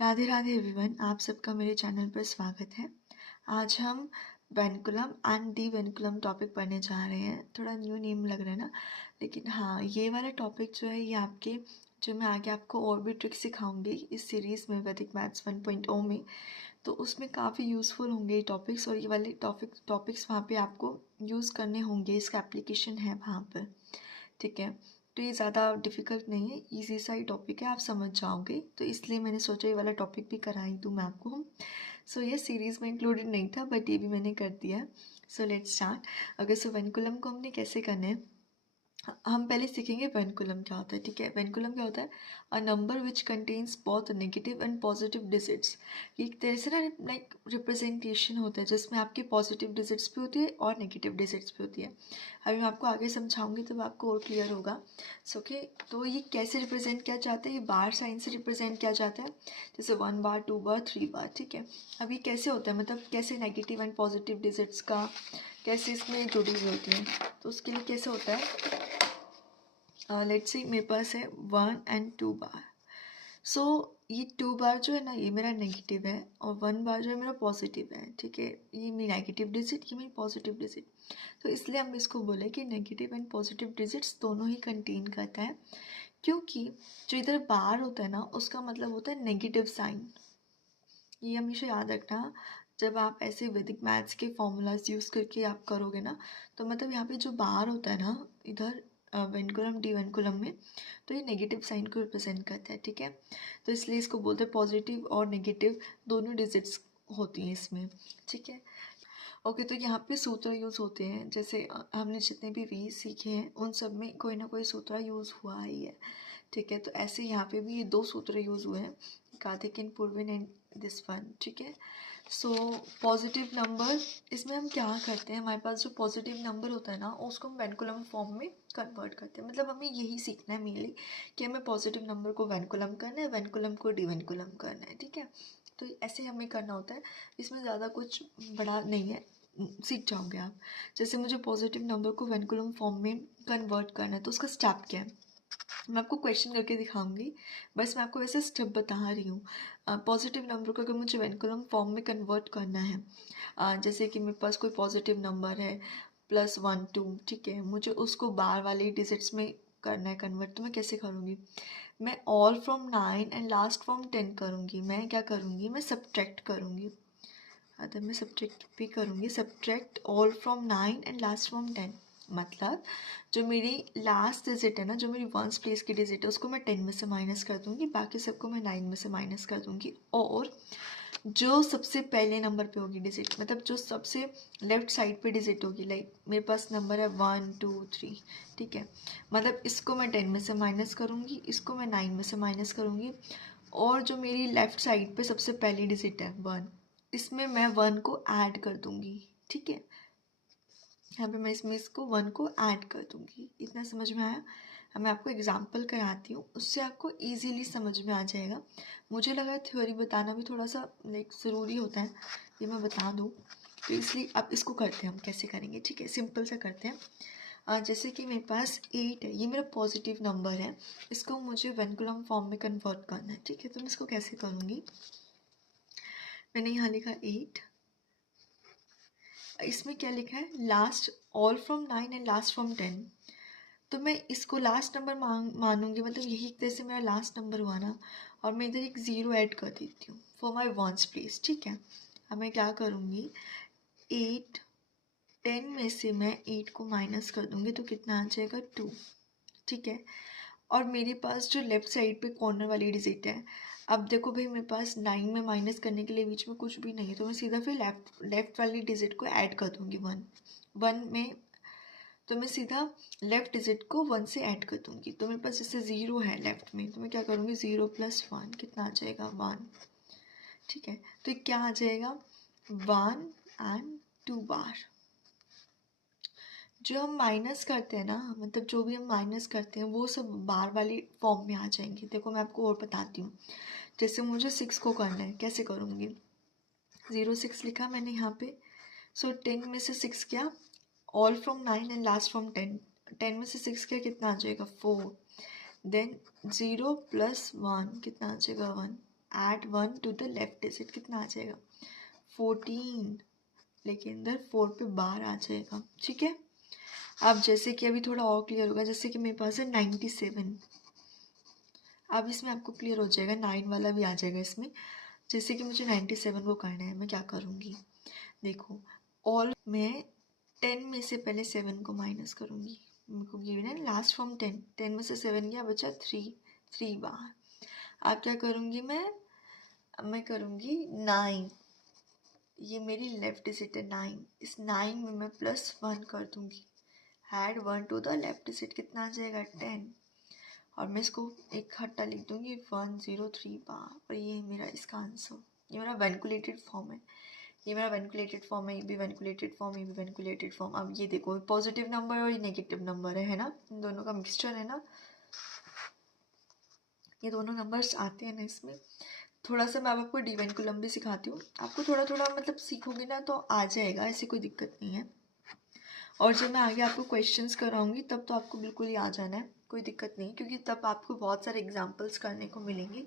Radhe Radhe everyone, आप सबका मेरे चैनल पर स्वागत है। आज हम वेनकुलम एंड डी वेनकुलम टॉपिक पढ़ने जा रहे हैं। थोड़ा न्यू नेम लग रहा है ना, लेकिन हाँ, ये वाला टॉपिक जो है ये आपके जो मैं आगे आपको और भी ट्रिक्स सिखाऊंगी इस सीरीज़ में वैदिक मैथ्स 1.0 में, तो उसमें काफ़ी यूज़फुल होंगे ये टॉपिक्स। और ये वाले टॉपिक्स वहाँ पे आपको यूज़ करने होंगे, इसका एप्लीकेशन है वहाँ पर, ठीक है। तो ये ज़्यादा डिफ़िकल्ट नहीं है, इजी सा ही टॉपिक है, आप समझ जाओगे। तो इसलिए मैंने सोचा ये वाला टॉपिक भी करा ही दूँ मैं आपको। सो ये सीरीज़ में इंक्लूडेड नहीं था, बट ये भी मैंने कर दिया। So let's start. अगर सो वेनकुलम को हमने कैसे करना है, हम पहले सीखेंगे वेनकुलम क्या होता है, ठीक है। वेनकुलम क्या होता है? A number which contains both negative and positive digits. ये एक तरह से ना लाइक रिप्रेजेंटेशन होता है जिसमें आपकी पॉजिटिव डिजिट्स भी होती है और नेगेटिव डिजिट्स भी होती है। अभी मैं आपको आगे समझाऊंगी तब आपको और क्लियर होगा। सो ओके, तो ये कैसे रिप्रेजेंट किया जाता है? ये बार साइन से रिप्रेजेंट किया जाता है, जैसे 1 बार, 2 बार, 3 बार, ठीक है। अब ये कैसे होता है, मतलब कैसे नेगेटिव एंड पॉजिटिव डिजिट्स का कैसे इसमें जुड़ी हुई होती है, तो उसके लिए कैसे होता है। लेट्स सी मेरे पास है 1 एंड 2 बार। सो ये 2 बार जो है ना, ये मेरा नेगेटिव है, और 1 बार जो है मेरा पॉजिटिव है, ठीक है। ये मेरी नेगेटिव डिजिट, ये मेरी पॉजिटिव डिजिट। तो इसलिए हम इसको बोले कि नेगेटिव एंड पॉजिटिव डिजिट्स दोनों ही कंटेन करता है, क्योंकि जो इधर बार होता है ना उसका मतलब होता है नेगेटिव साइन। ये हमेशा याद रखना, जब आप ऐसे वैदिक मैथ्स के फॉर्मूलाज यूज़ करके आप करोगे ना, तो मतलब यहाँ पे जो बार होता है ना इधर वेनकुलम डी वेनकुलम में, तो ये नेगेटिव साइन को रिप्रेजेंट करता है, ठीक है। तो इसलिए इसको बोलते हैं पॉजिटिव और नेगेटिव दोनों डिजिट्स होती हैं इसमें, ठीक है। ओके, तो यहाँ पे सूत्र यूज़ होते हैं, जैसे हमने जितने भी वी सीखे हैं उन सब में कोई ना कोई सूत्र यूज़ हुआ ही है, ठीक है। तो ऐसे यहाँ पे भी ये 2 सूत्र यूज़ हुए हैं, Kartik and Purvin and this one, ठीक है। सो पॉजिटिव नंबर, इसमें हम क्या करते हैं, हमारे पास जो पॉजिटिव नंबर होता है ना उसको हम वेनकुलम फॉर्म में कन्वर्ट करते हैं। मतलब हमें यही सीखना है मेनली कि हमें पॉजिटिव नंबर को वेनकुलम करना है, वेनकुलम को डिवेनकुलम करना है, ठीक है। तो ऐसे हमें करना होता है, इसमें ज़्यादा कुछ बड़ा नहीं है, सीख जाओगे आप। जैसे मुझे पॉजिटिव नंबर को वेनकुलम फॉर्म में कन्वर्ट करना है, तो उसका स्टेप क्या है मैं आपको क्वेश्चन करके दिखाऊंगी, बस मैं आपको वैसे स्टेप बता रही हूँ। पॉजिटिव नंबर को अगर मुझे वेनकुलम फॉर्म में कन्वर्ट करना है, जैसे कि मेरे पास कोई पॉजिटिव नंबर है +1 2, ठीक है, मुझे उसको बार वाले डिजिट्स में करना है कन्वर्ट, तो मैं कैसे करूँगी? मैं all from 9 and last from 10 करूँगी। मैं क्या करूँगी, मैं सब्ट्रैक्ट करूँगी। अगर मैं सब्ट्रैक्ट भी करूँगी, subtract all from 9 and last from 10, मतलब जो मेरी लास्ट डिजिट है ना, जो मेरी वंस प्लेस की डिजिट है उसको मैं 10 में से माइनस कर दूँगी, बाकी सबको मैं 9 में से माइनस कर दूँगी। और जो सबसे पहले नंबर पे होगी डिजिट, मतलब जो सबसे लेफ्ट साइड पे डिजिट होगी, लाइक मेरे पास नंबर है 1 2 3, ठीक है, मतलब इसको मैं 10 में से माइनस करूँगी, इसको मैं 9 में से माइनस करूँगी, और जो मेरी लेफ़्ट साइड पे सबसे पहली डिजिट है 1, इसमें मैं 1 को ऐड कर दूँगी, ठीक है। यहाँ पे मैं इसमें इसको 1 को ऐड कर दूँगी। इतना समझ में आया? अब मैं आपको एग्जांपल कराती हूँ, उससे आपको इजीली समझ में आ जाएगा। मुझे लगा थ्योरी बताना भी थोड़ा सा लाइक ज़रूरी होता है, ये मैं बता दूँ, तो इसलिए अब इसको करते हैं, हम कैसे करेंगे, ठीक है, सिंपल सा करते हैं। जैसे कि मेरे पास 8 है, ये मेरा पॉजिटिव नंबर है, इसको मुझे वेनकुलम फॉर्म में कन्वर्ट करना है, ठीक है। तो मैं इसको कैसे करूँगी, मैंने यहाँ लिखा 8, इसमें क्या लिखा है, last all from 9 and last from 10, तो मैं इसको लास्ट नंबर मानूंगी, मतलब यही एक तरह से मेरा लास्ट नंबर हुआ ना, और मैं इधर एक ज़ीरो ऐड कर देती हूँ फॉर माई वंस प्लेस, ठीक है। अब मैं क्या करूँगी, 8 10 में से मैं 8 को माइनस कर दूँगी, तो कितना आ जाएगा 2, ठीक है। और मेरे पास जो लेफ़्ट साइड पे कॉर्नर वाली डिजिट है, अब देखो भाई मेरे पास 9 में माइनस करने के लिए बीच में कुछ भी नहीं है, तो मैं सीधा फिर लेफ़्ट वाली डिजिट को ऐड कर दूँगी 1 में, तो मैं सीधा लेफ़्ट डिजिट को 1 से ऐड कर दूँगी। तो मेरे पास जैसे 0 है लेफ़्ट में, तो मैं क्या करूँगी, 0 + 1 कितना आ जाएगा 1, ठीक है। तो ये क्या आ जाएगा 1 एंड 2 बार। जो हम माइनस करते हैं ना, मतलब जो भी हम माइनस करते हैं वो सब बार वाली फॉर्म में आ जाएंगे। देखो मैं आपको और बताती हूँ, जैसे मुझे 6 को करना है, कैसे करूँगी, 06 लिखा मैंने यहाँ पे। सो 10 में से 6 क्या, all from 9 and last from 10, 10 में से 6 क्या, कितना आ जाएगा 4, देन 0 + 1 कितना आ जाएगा 1, add 1 to the left digit कितना आ जाएगा 14, लेकिन इधर 4 पे बार आ जाएगा। ठीक है, अब जैसे कि अभी थोड़ा और क्लियर होगा, जैसे कि मेरे पास है 97, अब इसमें आपको क्लियर हो जाएगा, 9 वाला भी आ जाएगा इसमें। जैसे कि मुझे 97 को करना है, मैं क्या करूँगी, देखो ऑल मैं 10 में से पहले 7 को माइनस करूँगी, मेरे को गिवन है लास्ट फ्रॉम 10, 10 में से 7 गया बचा 3 बाहर। अब क्या करूँगी मैं करूँगी 9, ये मेरी लेफ्ट डिजिट है 9, इस 9 में मैं +1 कर दूँगी, add 1 to the left digit कितना आ जाएगा 10, और मैं इसको एक खट्टा लिख दूँगी 103 बार, और ये मेरा इसका आंसर, ये मेरा वेंकुलेटेड फॉर्म है, ये मेरा वेंकुलेटेड फॉर्म है, ये भी वेंकुलेटेड फॉर्म, ये भी वेंकुलेटेड फॉर्म। अब ये देखो पॉजिटिव नंबर और ये नेगेटिव नंबर है ना, इन दोनों का मिक्सचर है ना, ये दोनों नंबर्स आते हैं ना इसमें। थोड़ा सा मैं अब आपको डिवेंकुलम भी सिखाती हूँ, आपको थोड़ा थोड़ा मतलब सीखोगे ना तो आ जाएगा, ऐसी कोई दिक्कत नहीं है। और जब मैं आगे आपको क्वेश्चंस कराऊंगी तब तो आपको बिल्कुल ही आ जाना है, कोई दिक्कत नहीं, क्योंकि तब आपको बहुत सारे एग्जाम्पल्स करने को मिलेंगे।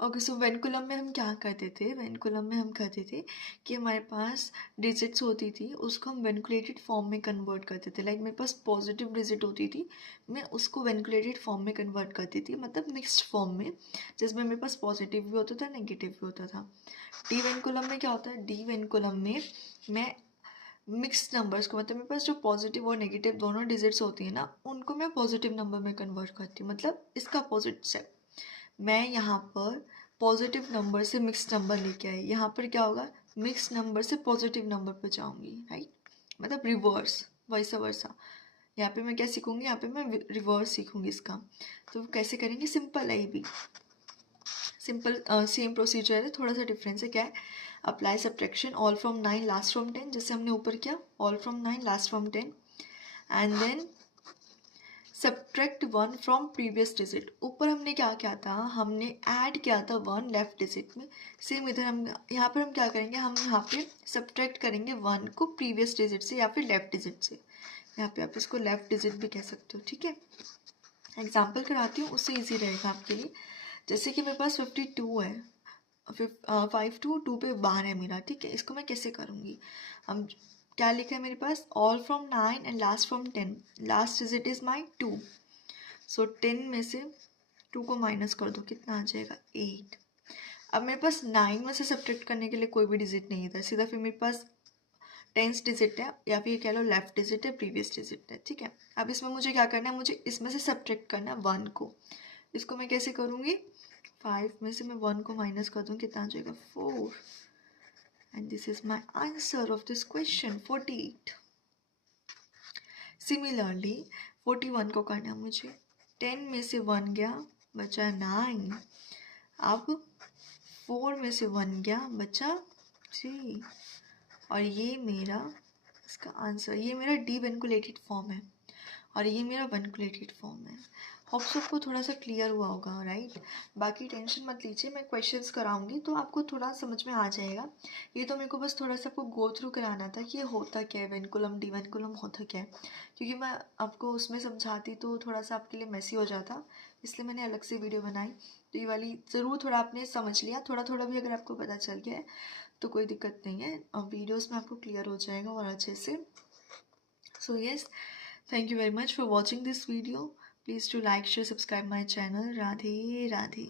ओके, सो वेंकुलम में हम क्या करते थे, वेंकुलम में हम करते थे कि हमारे पास डिजिट्स होती थी, उसको हम वेंकुलेटेड फॉर्म में कन्वर्ट करते थे। लाइक मेरे पास पॉजिटिव डिजिट होती थी, मैं उसको वेंकुलेटेड फॉर्म में कन्वर्ट करती थी, मतलब मिक्स्ड फॉर्म में, जिसमें मेरे पास पॉजिटिव भी होता था नेगेटिव भी होता था। डी वेंकुलम में क्या होता है, डी वेंकुलम में मैं मिक्स्ड नंबर्स को, मतलब मेरे पास जो पॉजिटिव और नेगेटिव दोनों डिजिट्स होती हैं ना, उनको मैं पॉजिटिव नंबर में कन्वर्ट करती हूँ, मतलब इसका अपोजिट से मैं यहाँ पर पॉजिटिव नंबर से मिक्स नंबर लेके आई, यहाँ पर क्या होगा, मिक्स नंबर से पॉजिटिव नंबर पर जाऊँगी, राइट, मतलब रिवर्स, वैसा वर्सा। यहाँ पे मैं क्या सीखूंगी, यहाँ पे मैं रिवर्स सीखूंगी इसका। तो कैसे करेंगे, सिंपल है, ये भी सिंपल सेम प्रोसीजर है, थोड़ा सा डिफरेंस है। क्या है, apply subtraction, all from 9 last from 10, जैसे हमने ऊपर किया, all from 9 last from 10, and then subtract 1 from previous digit. ऊपर हमने क्या किया था, हमने ऐड किया था 1 लेफ्ट डिजिट में, सेम इधर हम यहाँ पर हम क्या करेंगे, हम यहाँ पे सब्ट्रैक्ट करेंगे 1 को प्रीवियस डिजिट से या फिर लेफ्ट डिजिट से, यहाँ पे आप इसको लेफ्ट डिजिट भी कह सकते हो। ठीक है, एग्जाम्पल कराती हूँ, उससे ईजी रहेगा आपके लिए। जैसे कि मेरे पास 52 है, 5 टू 2 पे बार है मेरा, ठीक है, इसको मैं कैसे करूँगी, हम क्या लिखा है मेरे पास, all from 9 and last from 10, last digit is my 2, so 10 में से 2 को माइनस कर दो, कितना आ जाएगा 8। अब मेरे पास 9 में से सब्ट्रैक्ट करने के लिए कोई भी डिजिट नहीं था, सीधा फिर मेरे पास 10th डिजिट है, या फिर कह लो लेफ्ट डिजिट है, प्रीवियस डिजिट है। ठीक है, अब इसमें मुझे क्या करना है, मुझे इसमें से सब्ट्रैक्ट करना है 1 को, इसको मैं कैसे करूँगी, 5 में से मैं 1 को माइनस कर दूँ, कितना आ जाएगा 4, and this is my answer of this question 48। Similarly 41 को करना है मुझे, 10 में से 1 गया बचा 9, अब 4 में से 1 गया बचा 3, और ये मेरा इसका आंसर, ये मेरा डी वेंकुलेटेड फॉर्म है और ये मेरा वेंकुलेटेड फॉर्म है। होप सबको थोड़ा सा क्लियर हुआ होगा, राइट। बाकी टेंशन मत लीजिए, मैं क्वेश्चंस कराऊंगी तो आपको थोड़ा समझ में आ जाएगा। ये तो मेरे को बस थोड़ा सा आपको गो थ्रू कराना था कि ये होता क्या है, वेंकुलम डी वेंकुलम होता क्या है, क्योंकि मैं आपको उसमें समझाती तो थोड़ा सा आपके लिए मैसी हो जाता, इसलिए मैंने अलग से वीडियो बनाई। तो ये वाली ज़रूर थोड़ा आपने समझ लिया, थोड़ा थोड़ा भी अगर आपको पता चल गया है तो कोई दिक्कत नहीं है, और वीडियोज़ में आपको क्लियर हो जाएगा और अच्छे से। So yes, thank you very much for watching this video. Please do like, share, subscribe my channel. Radhe Radhe.